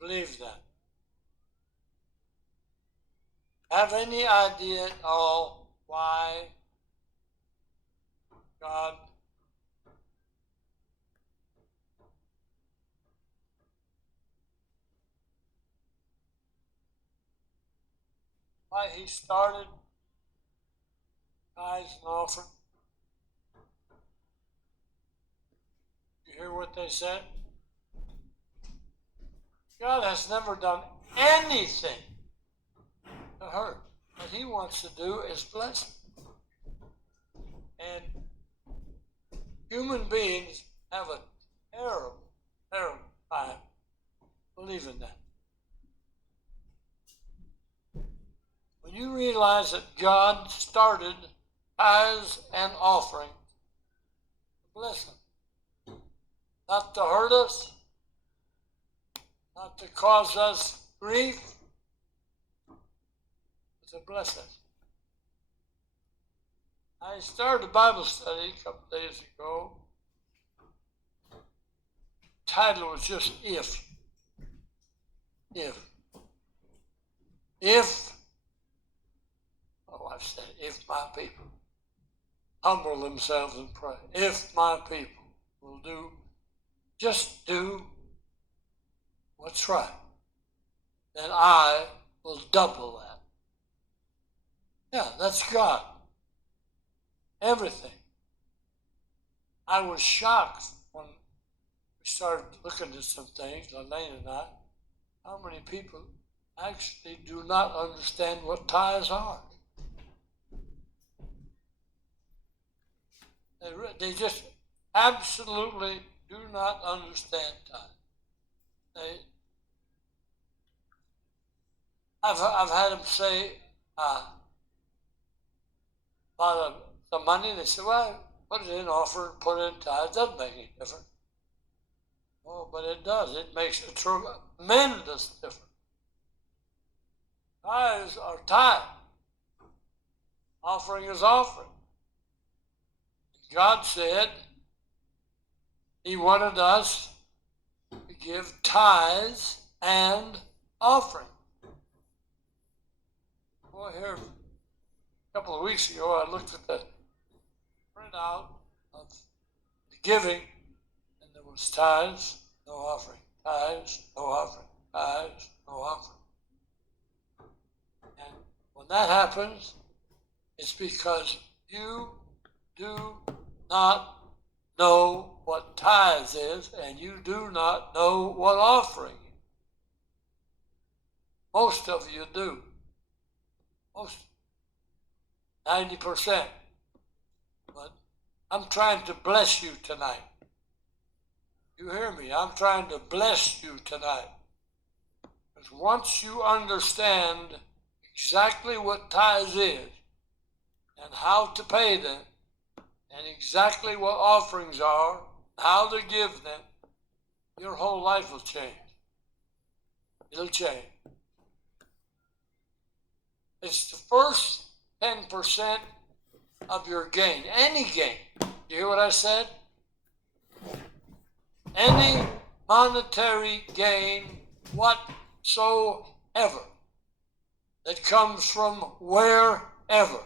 believe that? Have any idea at all why God He started tithes and offering? You hear what they said? God has never done anything to hurt. What He wants to do is bless. And human beings have a terrible, terrible time believing that. When you realize that God started tithes and offerings to bless them, not to hurt us, not to cause us grief, but to bless us. I started a Bible study a couple days ago. The title was just If. If. If, I've said, if my people humble themselves and pray, if my people will just do what's right, then I will double that. Yeah, that's God. Everything. I was shocked when we started looking at some things, Elaine and I, how many people actually do not understand what tithes are. They just absolutely do not understand tithes. I've had them say about the money. They say, well, put it in offer, put it in tithes. Doesn't make any difference. Oh, but it does. It makes a tremendous difference. Tithes are tithe. Offering is offering. God said He wanted us to give tithes and offering. Well, here, a couple of weeks ago, I looked at the printout of the giving, and there was tithes, no offering, tithes, no offering, tithes, no offering. And when that happens, it's because you do not know what tithes is, and you do not know what offering is. Most of you do. Most, 90%. But I'm trying to bless you tonight. You hear me? I'm trying to bless you tonight. Because once you understand exactly what tithes is and how to pay them, and exactly what offerings are, how to give them, your whole life will change. It'll change. It's the first 10% of your gain, any gain. You hear what I said? Any monetary gain whatsoever that comes from wherever.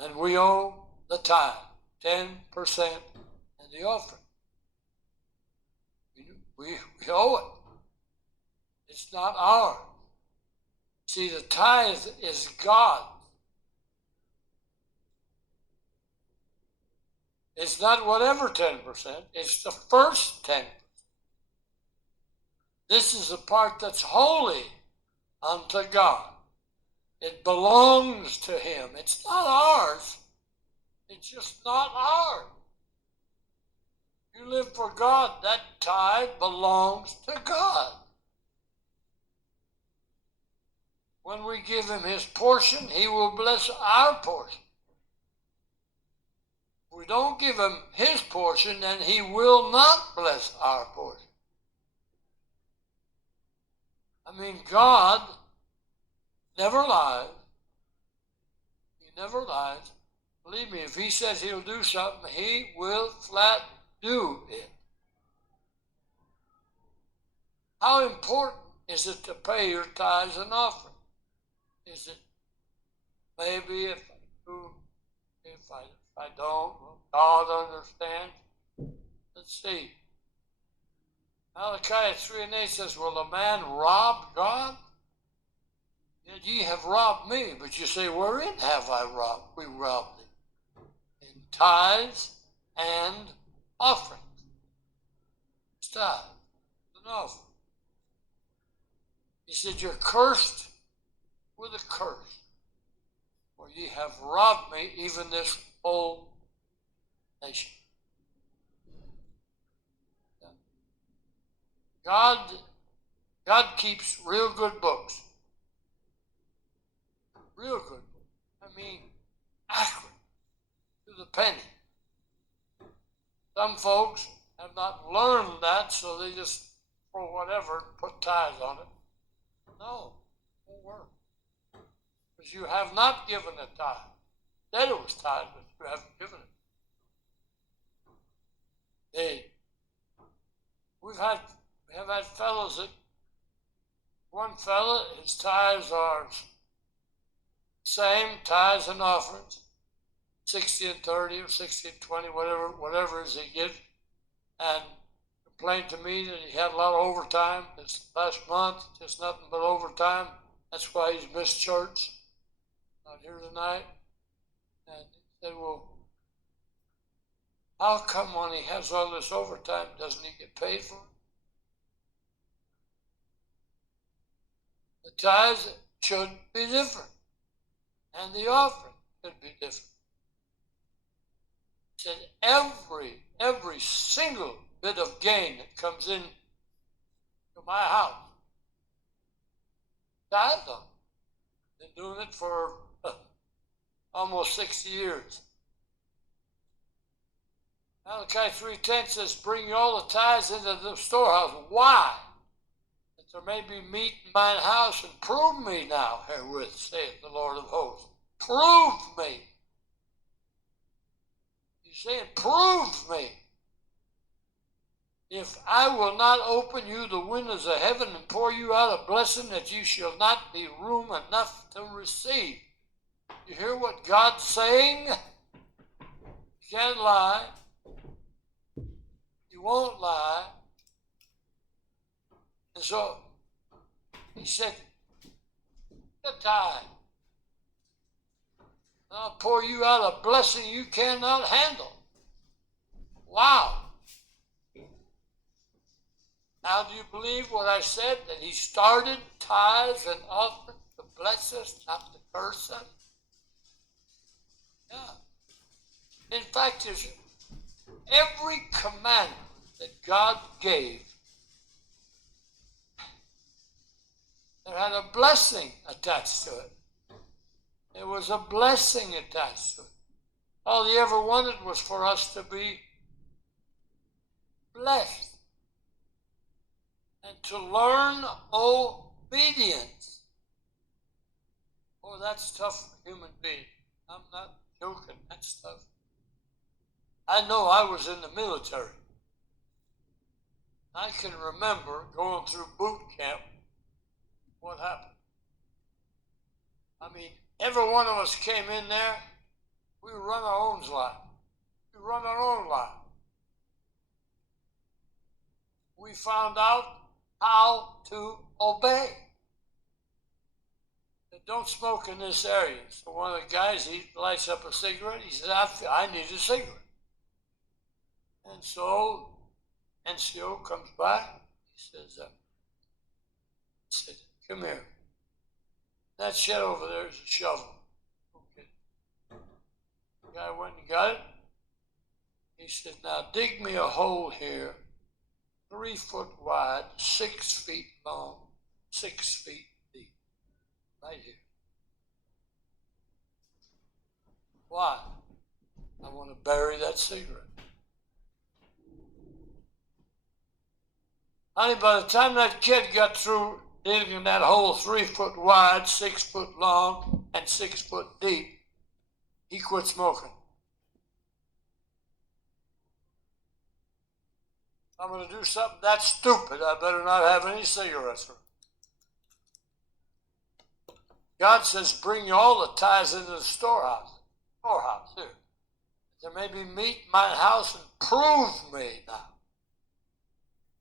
And we owe the tithe, 10% and the offering. We owe it. It's not ours. See, the tithe is God. It's not whatever 10%, it's the first 10%. This is the part that's holy unto God. It belongs to Him. It's not ours. It's just not ours. You live for God. That tithe belongs to God. When we give Him His portion, He will bless our portion. If we don't give Him His portion, then He will not bless our portion. I mean, God never lies. He never lies. Believe me, if He says He'll do something, He will flat do it. How important is it to pay your tithes and offerings? Is it maybe if I do, if I don't, well, God understands? Let's see. Malachi 3:8 says, will a man rob God? Yet ye have robbed me. But you say, wherein have we robbed thee? In tithes and offerings. Tithes and offerings. He said, you're cursed with a curse, for ye have robbed me, even this whole nation. God keeps real good books. Real good books. I mean, accurate to the penny. Some folks have not learned that, so they just, for whatever, put tithes on it. No, it won't work. Because you have not given a tithe. Said it was tithe, but you haven't given it. We have had fellows that, one fella, his tithes are same, tithes and offerings, 60 and 30 or 60 and 20, whatever it is he gives, and complained to me that he had a lot of overtime this last month, just nothing but overtime. That's why he's missed church, not here tonight. And he said, well, how come when he has all this overtime, doesn't he get paid for it? The tithes should be different, and the offering should be different. He said every single bit of gain that comes in to my house, tithe on it. Been doing it for almost 60 years. Malachi 3:10 says, bring all the tithes into the storehouse. Why? That there may be meat in mine house, and prove me now herewith, saith the Lord of hosts. Prove me. He's saying, prove me. If I will not open you the windows of heaven and pour you out a blessing that you shall not be room enough to receive. You hear what God's saying? You can't lie. You won't lie. And so he said, the tithe. I'll pour you out a blessing you cannot handle. Wow. Now, do you believe what I said, that he started tithes and offerings to bless us, not to curse us? Yeah. In fact, there's every commandment that God gave, there had a blessing attached to it. There was a blessing attached to it. All he ever wanted was for us to be blessed and to learn obedience. Oh, that's tough for human beings. I'm not joking, that's tough. I know I was in the military. I can remember going through boot camp, what happened. I mean, every one of us came in there, we run our own life. We run our own life. We found out how to obey. They don't smoke in this area. So one of the guys, he lights up a cigarette. He says, I need a cigarette. And so NCO comes by. He says, come here. That shed over there is a shovel. Okay. The guy went and got it. He said, now dig me a hole here, 3 foot wide, 6 feet long, 6 feet deep. Right here. Why? I want to bury that cigarette. Honey, by the time that kid got through digging that hole 3 foot wide, 6 foot long, and 6 foot deep, he quit smoking. I'm going to do something that stupid, I better not have any cigarettes. God says, bring all the tithes into the storehouse. Storehouse, here. There may be meat in my house, and prove me now.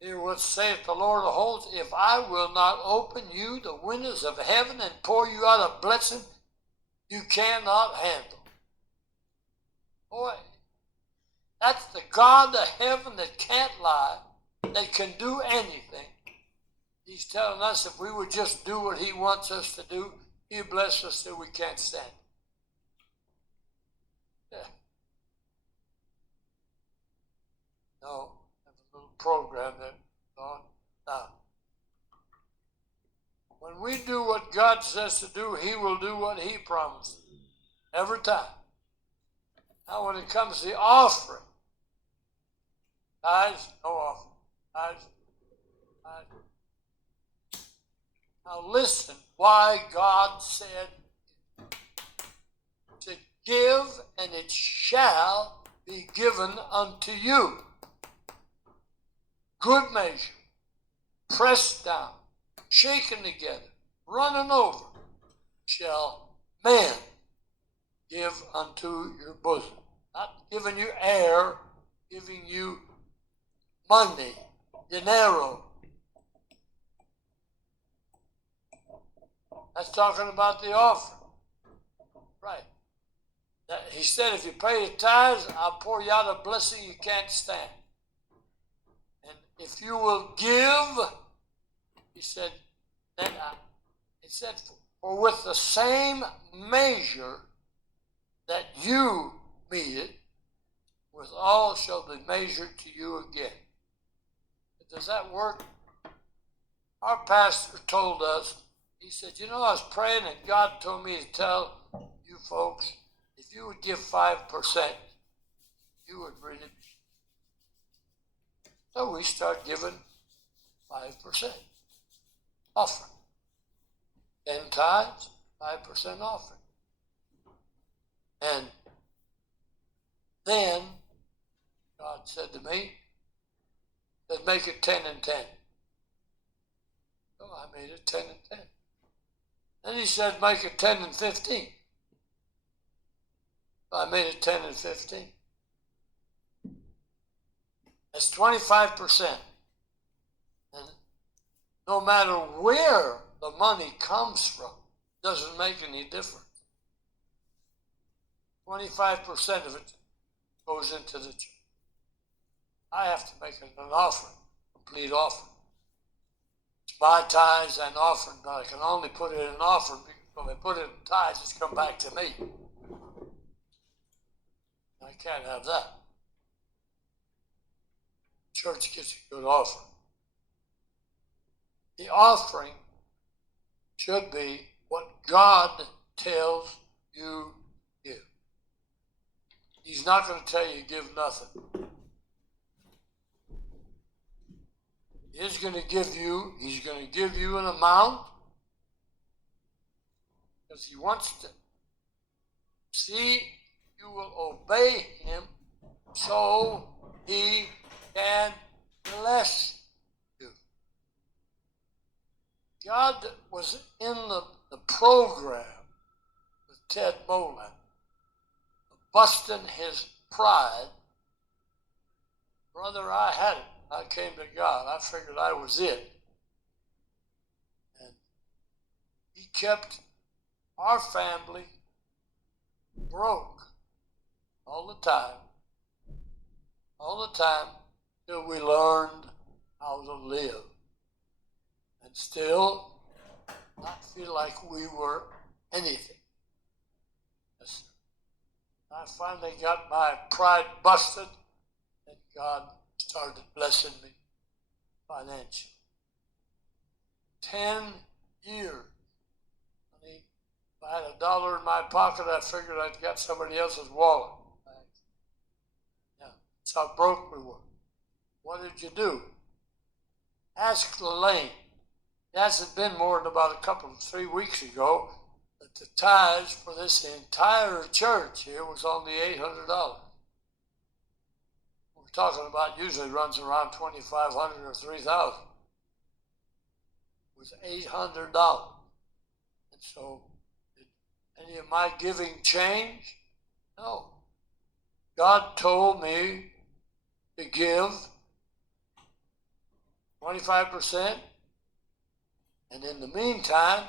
Hear what saith the Lord of hosts, if I will not open you the windows of heaven and pour you out a blessing you cannot handle. Boy, that's the God of heaven that can't lie, that can do anything. He's telling us if we would just do what he wants us to do, he'll bless us till we can't stand. Yeah. No, I have a little program there on now. When we do what God says to do, he will do what he promised. Every time. Now when it comes to the offering, tithes, no offering. Tithes, tithes. Now listen why God said to give, and it shall be given unto you. Good measure, pressed down, shaken together, running over, shall men give unto your bosom. Not giving you air, giving you money, dinero. That's talking about the offering. Right. He said, if you pay your tithes, I'll pour you out a blessing you can't stand. And if you will give, he said, then it said, for with the same measure that you meted, withal shall be measured to you again. Does that work? Our pastor told us, he said, you know, I was praying and God told me to tell you folks, if you would give 5%, you would really be. So we start giving 5% offering. 10 tithes, 5% offering. And then God said to me, let's make it 10 and 10. So I made it 10 and 10. Then he said, make it 10 and 15. So I made it 10 and 15. That's 25%. And no matter where the money comes from, doesn't make any difference. 25% of it goes into the church. I have to make it an offering, complete offering. It's my tithes and offering, but I can only put it in an offering because if I put it in tithes, it's come back to me. I can't have that. Church gets a good offering. The offering should be what God tells you to give. He's not going to tell you give nothing. He's going to give you an amount because he wants to see you will obey him so he can bless you. God was in the program with Ted Molan, busting his pride. Brother, I had it. I came to God. I figured I was it. And he kept our family broke all the time, till we learned how to live. And still not feel like we were anything. Yes. I finally got my pride busted, and God started blessing me financially. 10 years. I mean, if I had $1 in my pocket, I figured I'd got somebody else's wallet. Yeah, that's how broke we were. What did you do? Ask Lane. It hasn't been more than about 3 weeks ago that the tithes for this entire church here was only $800. we're talking about usually runs around $2,500 or $3,000. It was $800. And so, did any of my giving change? No. God told me to give 25%. And in the meantime,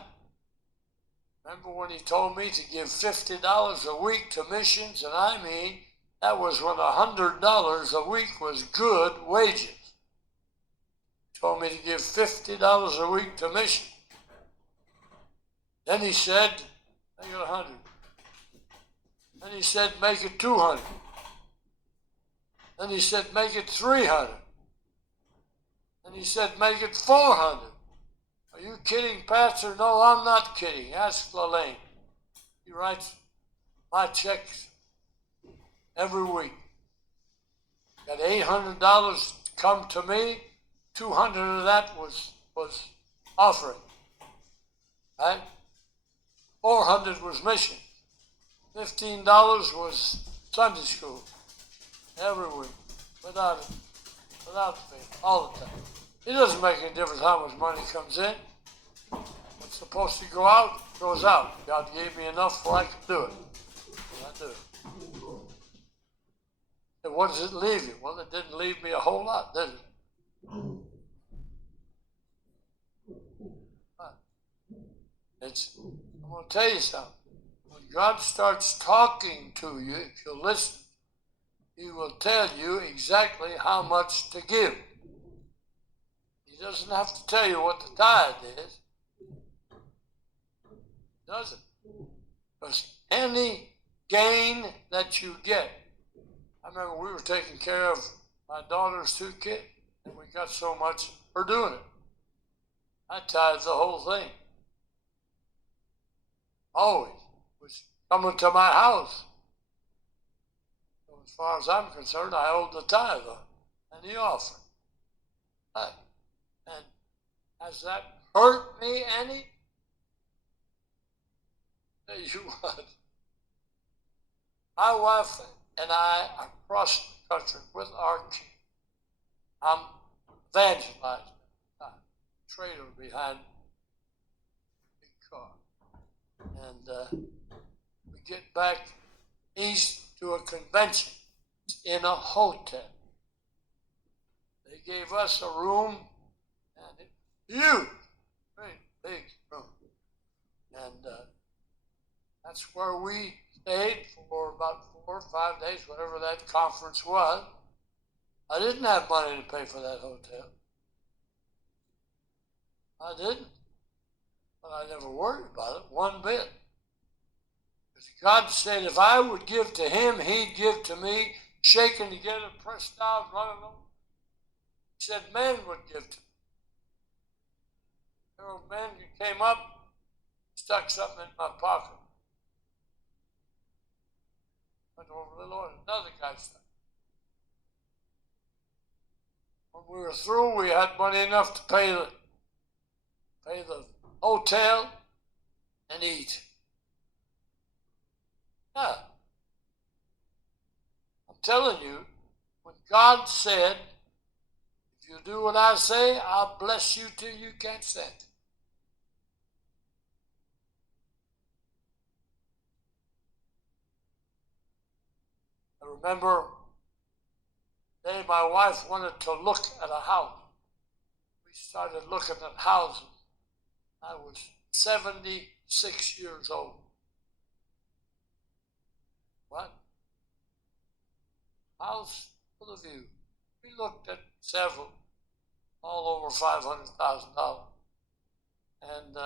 remember when he told me to give $50 a week to missions? And I mean, that was when $100 a week was good wages. He told me to give $50 a week to missions. Then he said, make it 100. Then he said, make it 200. Then he said, make it 300. Then he said, make it 400. Are you kidding, Pastor? No, I'm not kidding. Ask Lalaine. He writes my checks every week. Got $800 come to me. 200 of that was offering. Right? 400 was mission. $15 was Sunday school. Every week. Without fail. All the time. It doesn't make any difference how much money comes in. What's supposed to go out, goes out. God gave me enough so I could do it. And I do it. And what does it leave you? Well, it didn't leave me a whole lot, did it? I'm going to tell you something. When God starts talking to you, if you listen, He will tell you exactly how much to give. He doesn't have to tell you what the tithe is. He doesn't. Because any gain that you get, I remember we were taking care of my daughter's 2 kids, and we got so much for doing it. I tithed the whole thing. Always. It was coming to my house. So as far as I'm concerned, I owed the tithe and the offering. Right. And has that hurt me any? Tell you what, my wife and I are crossing the country with our kids. I'm evangelizing. Trailer behind a big car. And we get back east to a convention in a hotel. They gave us a room, and it was huge, very big room. And that's where we stayed for about 4 or 5 days, whatever that conference was. I didn't have money to pay for that hotel. I didn't. But I never worried about it one bit. Because God said if I would give to Him, He'd give to me, shaken together, pressed down, running over. He said men would give to me. There were men who came up, stuck something in my pocket. Went over the Lord, another guy stuck. When we were through, we had money enough to pay the hotel and eat. Yeah. I'm telling you, when God said, if you do what I say, I'll bless you till you can't stand. I remember the day my wife wanted to look at a house. We started looking at houses. I was 76 years old. What? House full of view. We looked at several, all over $500,000. And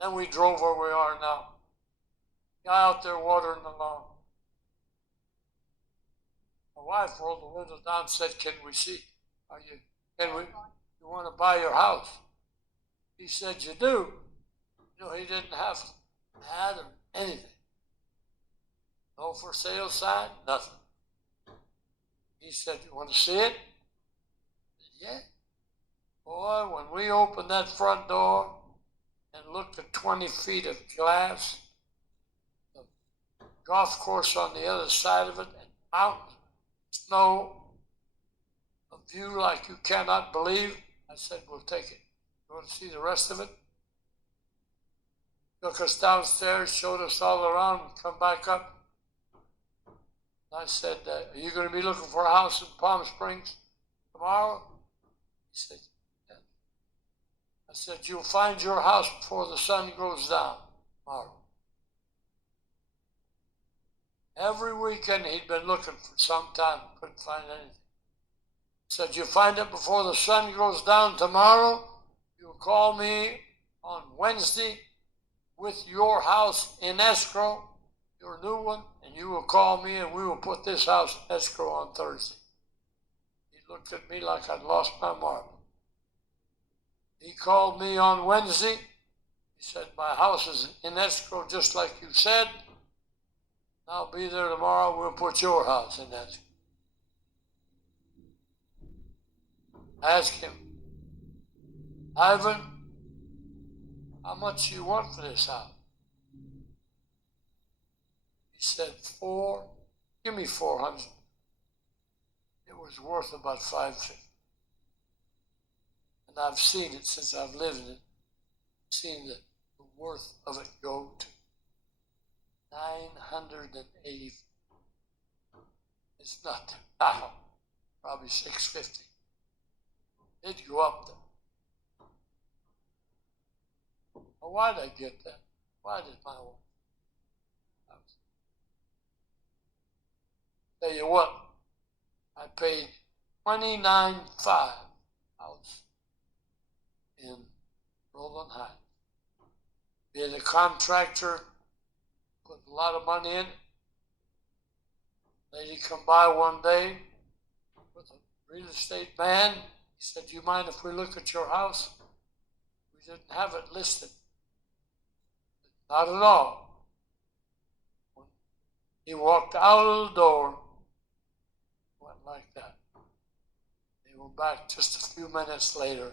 then we drove where we are now. Guy out there watering the lawn. My wife rolled the window down and said, can we see? You want to buy your house? He said, you do? You know, he didn't have an ad or anything. No for sale sign, nothing. He said, you want to see it? I said, yeah. Boy, when we opened that front door and looked at 20 feet of glass, the golf course on the other side of it, and mountains, snow, view like you cannot believe. I said, we'll take it. You want to see the rest of it? Took us downstairs, showed us all around, and come back up. I said, are you going to be looking for a house in Palm Springs tomorrow? He said, yeah. I said, you'll find your house before the sun goes down tomorrow. Every weekend he'd been looking for some time, couldn't find anything. He said, you'll find it before the sun goes down tomorrow. You'll call me on Wednesday with your house in escrow, your new one, and you will call me and we will put this house in escrow on Thursday. He looked at me like I'd lost my marble. He called me on Wednesday. He said, my house is in escrow just like you said. I'll be there tomorrow. We'll put your house in escrow. Ask him, Ivan, how much do you want for this house? He said, give me 400. It was worth about $550. And I've seen it since I've lived in it. Seen the worth of it go to $980. It's not now, probably $650. It'd go up there. Well, why did I get that? Why did my wife? Tell you what, I paid $29,500 house in Roland Heights. Being a contractor, put a lot of money in it. Lady come by one day with a real estate man. He said, do you mind if we look at your house? We didn't have it listed. Not at all. He walked out of the door, went like that. They were back just a few minutes later.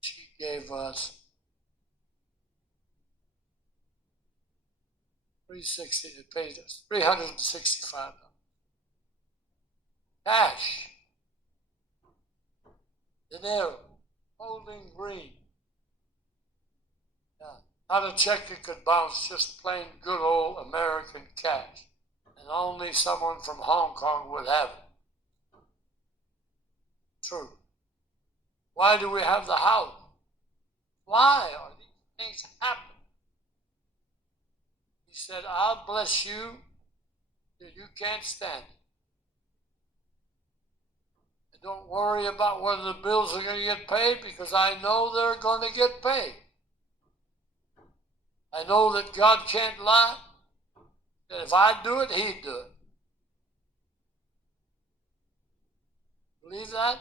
She gave us $360. It paid us $365. Cash. Dinero. Holding green. Yeah. Not a check that could bounce, just plain good old American cash. And only someone from Hong Kong would have it. True. Why do we have the house? Why are these things happening? He said, I'll bless you till you can't stand it. And don't worry about whether the bills are going to get paid, because I know they're going to get paid. I know that God can't lie. That if I do it, he'd do it. Believe that?